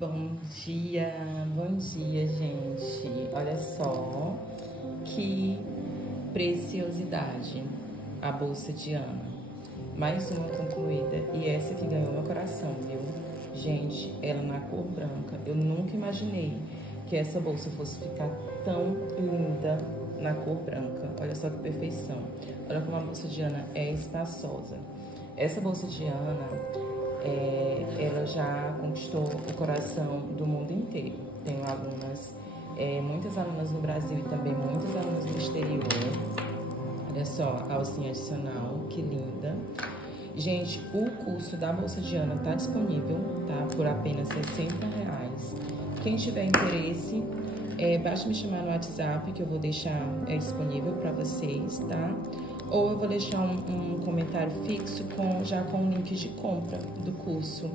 Bom dia, gente. Olha só que preciosidade, a bolsa Diana. Mais uma concluída e essa que ganhou meu coração, viu? Gente, ela na cor branca. Eu nunca imaginei que essa bolsa fosse ficar tão linda na cor branca. Olha só que perfeição. Olha como a bolsa Diana é espaçosa. Essa bolsa Diana, ela já conquistou o coração do mundo inteiro. Tenho alunas, muitas alunas no Brasil e também muitas alunas no exterior. Olha só, a alcinha adicional, que linda. Gente, o curso da bolsa Diana tá disponível, tá? Por apenas R$60. Quem tiver interesse, basta me chamar no WhatsApp que eu vou deixar disponível para vocês, tá? Ou eu vou deixar um comentário fixo já com o link de compra do curso.